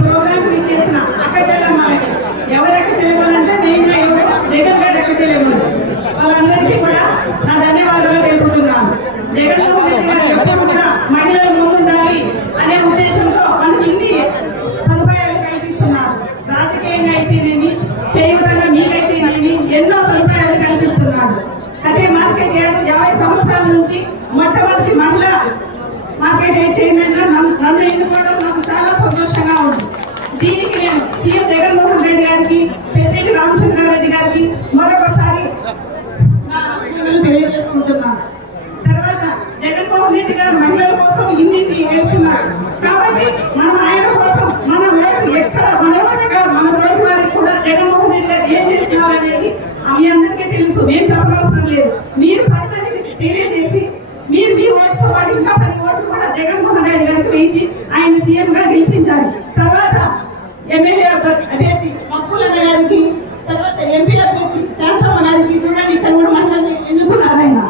Programme ఇచ్చేసిన అక్క చెల్లెమ్మలకి ఎవరు అక్క చెల్లెమ్మలంటే మెయిన్గా ఎవరు జగన్ గారి అక్క చెల్లెమ్మలు వాళ్ళందరికీ కూడా నా ధన్యవాదాలు తెలుపుతున్నాను. జగన్మోహన్ రెడ్డి గారు ఎప్పుడు కూడా మహిళలు ముందుండాలి అనే ఉద్దేశంతో మనకి ఇన్ని సదుపాయాలు కల్పిస్తున్నారు. రాజకీయంగా అయితేనేమి చేయుతంగా మీకైతేనేమి ఎన్నో సదుపాయాలు కల్పిస్తున్నాడు అదే మార్కెట్ ఏడు యాభై సంవత్సరాల నుంచి మొట్టమొదటి మహిళ మార్కెట్ యార్డ్ చైర్మన్గా నన్ను నన్ను ఎన్నుకోవడం నాకు చాలా సంతోషంగా ఉంది. దీనికి నేను సీఎం జగన్మోహన్ రెడ్డి గారికి పెద్దిరెడ్డి రామచంద్రారెడ్డి గారికి మరొకసారి నా అభినందనలు తెలియజేసుకుంటున్నాను. తర్వాత జగన్మోహన్ రెడ్డి గారు మహిళల కోసం ఇన్నింటి వేస్తున్నారు. కాబట్టి మనం ఆయన కోసం మన వైపు ఎక్కడ మన ఓటు కాదు మన వైపు వారికి కూడా జగన్మోహన్ రెడ్డి గారు ఏం చేసినారు అనేది మీ అందరికీ తెలుసు. నేను చెప్పనవసరం లేదు. మీరు పది మందికి తెలియజేసి మీరు మీ ఓటుతో పాటు ఇంకా పది ఓట్లు కూడా జగన్మోహన్ రెడ్డి గారికి వేయించి ఆయన సీఎంగా గెలిపించాలి. తర్వాత ఎమ్మెల్యే అభ్యర్థి మక్కులన్న గారికి తర్వాత ఎంపీ అభ్యర్థి శాంతమ్మ గారికి చూడండి ఇక్కడ కూడా మనల్ని ఎన్నుకున్నారు ఆయన.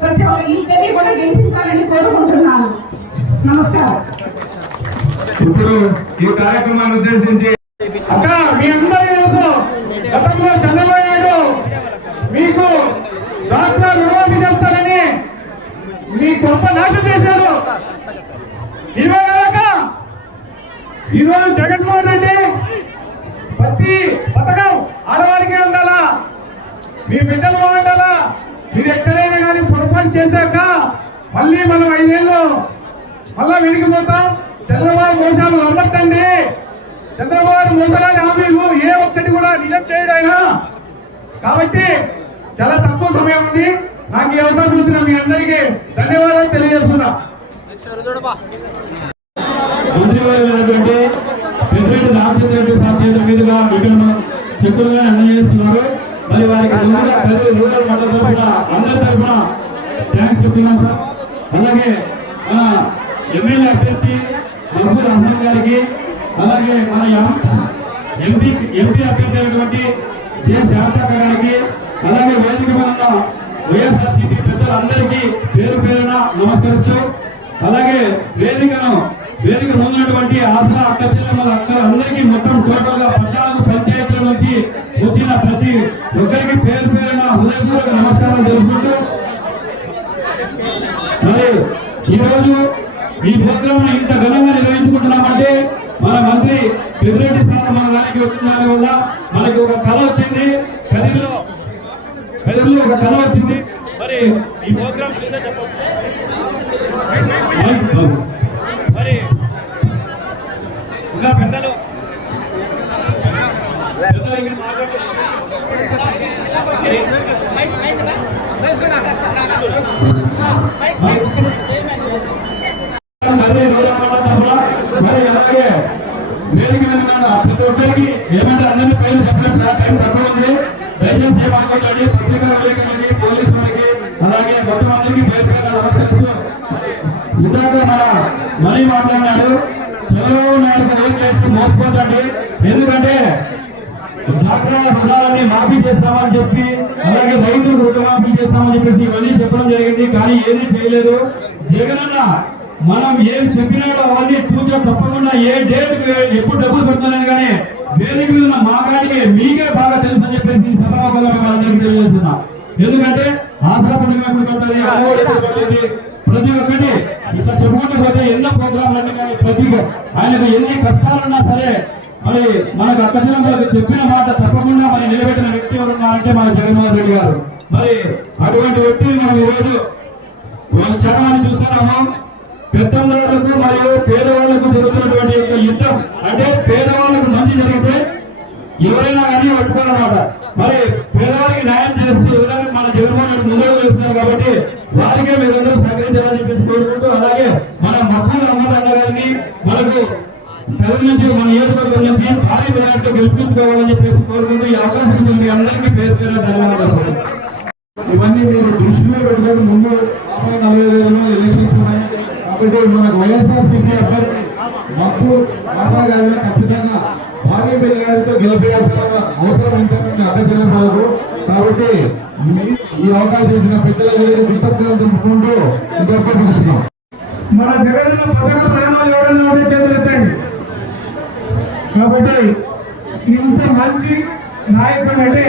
ప్రతి ఒక్క ఇద్దరిని కూడా గెలిపించాలని కోరుకుంటున్నాను. నమస్కారం. ఇప్పుడు ఈ కార్యక్రమాన్ని ఉద్దేశించి అక్క మీ అందరికీ తెలుసు గతంలో చంద్రబాబు నాయుడు మీకు డాక్టర్ రుణమాఫీ చేస్తారని మీ గొప్ప నాశనం చేశారు. ఈరోజు జగన్మోహన్ రెడ్డి ప్రతి పథకం ఆడవారికి ఉండాలా? మీ బిడ్డలు బాగుండాలా? మీరు ఎక్కడైనా కానీ పొరపాటు చేశాక మళ్ళీ మనం ఐదేళ్ళు మళ్ళా వెలిగిపోతాం చంద్రబాబు మోసాలు నమ్మద్దండి చంద్రబాబు మోసగాని హామీలు ఏ ఒక్కటి కూడా నిజం చేయడు ఆయన. కాబట్టి చాలా తక్కువ సమయం ఉంది. నాకు ఈ అవకాశం ఇచ్చిన మీ అందరికీ ధన్యవాదాలు తెలియజేస్తున్నా. మంత్రివర్యులైనటువంటి పెద్దిరెడ్డి రామచంద్ర రెడ్డి సార్ చేతుల మీదుగా విగ్రహం చెక్కులుగా అందజేస్తున్నారు మరి వారికి ముందుగా రూరల్ మండల తరఫున అందరి తరఫున థ్యాంక్స్ చెప్తున్నాం సార్. అలాగే మన ఎమ్మెల్యే అభ్యర్థి అబ్దుల్ హసన్ గారికి అలాగే మన ఎంపీ ఎంపీ అభ్యర్థి అయినటువంటి జె. శాంతక్క గారికి అలాగే వేదిక ఉన్న వైఎస్ఆర్సీపీ పెద్దలందరికీ పేరు పేరున నమస్కరిస్తూ అలాగే వేదికను ఉన్నటువంటి ఆసరా అక్క చెల్లెమ్మల అక్క అందరికీ మొత్తం టోటల్గా పద్నాలుగు పంచాయతీల నుంచి వచ్చిన ప్రతి ఒక్కరికి పేరు పేరున హృదయపూర్వక నమస్కారాలు తెలుపుకుంటూ మరి ఈరోజు ఈ ప్రోగ్రామ్ ఇంత ఘనంగా నిర్వహించుకుంటున్నామంటే మన మంత్రి పెద్దిరెడ్డి సార్ మన దానికి వచ్చిన వల్ల మనకి ఒక కళ వచ్చింది. కదిరిలో కదిరిలో ఒక కళ వచ్చింది. మరి ఈ ప్రోగ్రామ్ ప్రతి ఒక్కరికి ఏమంటే అందరినీ పైన టైం తక్కువ ఉంది. దయచేసి ఏమనుకోండి పత్రికా విలేకరులకి పోలీసు వాళ్ళకి అలాగే మొత్తం అందరికీ పేరు పేరు నమస్కరిస్తూ ఇందాక మన మనీ మాట్లాడినాడు. చంద్రబాబు నాయుడు ఓట్ చేసి మోసపోతండి. ఎందుకంటే డాక్రా రుణాలని మాఫీ చేస్తామని చెప్పి అలాగే రైతులకు రుణమాఫీ చేస్తామని చెప్పేసి ఇవన్నీ చెప్పడం జరిగింది. కానీ ఏది చేయలేదు. జగనన్న మనం ఏం చెప్పినాడో అవన్నీ పూజ తప్పకుండా ఏ డేట్ ఎప్పుడు డబ్బులు పెడుతున్నాను కానీ దేనికి మీద ఉన్న మాగాడికి మీకే బాగా తెలుసు అని చెప్పేసి ఈ మేము అందరికీ తెలియజేస్తున్నాం. ఎందుకంటే ఆసరా పండుగ ఎప్పుడు పడుతుంది అమ్మఒడి ఎప్పుడు పడుతుంది ప్రతి ఒక్కటి ఇట్లా చెప్పుకుంటూ పోతే ఎన్నో ప్రోగ్రాంలు అన్ని కానీ ప్రతి ఆయనకు ఎన్ని కష్టాలున్నా సరే మరి మనకు అక్క జిల్లాలకు చెప్పిన మాట తప్పకుండా మరి నిలబెట్టిన వ్యక్తి ఎవరు ఉన్నారంటే మన జగన్మోహన్ రెడ్డి గారు. మరి అటువంటి వ్యక్తిని మనం ఈరోజు చదవని మంది చూస్తున్నాము. పెత్తందారులకు మరియు పేదవాళ్ళకు జరుగుతున్నటువంటి యొక్క యుద్ధం అంటే పేదవాళ్ళకు మంచి జరిగితే ఎవరైనా కానీ పట్టుకోవాలన్నమాట మరి పేదవారికి న్యాయం చేసి ఎవరైనా మన జగన్మోహన్ రెడ్డి ముందడుగు చేస్తున్నారు కాబట్టి వారికే మీరందరూ సహకరించాలని చెప్పేసి కోరుకుంటూ అలాగే మన మక్కువ అమ్మదన్న గారిని మనకు కదిరి నుంచి మన నియోజకవర్గం నుంచి భారీ మెజార్టీతో గెలిపించుకోవాలని చెప్పేసి కోరుకుంటూ ఈ అవకాశం ఇచ్చిన మీ అందరికీ పేరు పేరు ధన్యవాదాలు ఇవన్నీ మీరు దృష్టిలో పెట్టుకొని ముందు నలభై ఐదులో ఎలక్షన్స్ ఉన్నాయి. కాబట్టి మనకు వైఎస్ఆర్సీపీ అభ్యర్థి మక్కు బాబా గారిని ఖచ్చితంగా భారీ మెజారిటీతో గెలిపేయాల్సిన అవసరం ఎంతైనా అక్క జనాలకు కాబట్టి ఈ అవకాశం ఇచ్చిన పెద్దల కృతజ్ఞతలు తెలుపుకుంటూ ఇంకొక మన జగనన్న పథక ప్రాణాలు ఎవరైనా ఉంటే చేతులు ఎత్తండి కాబట్టి ఇంత మంచి నాయకుడు అంటే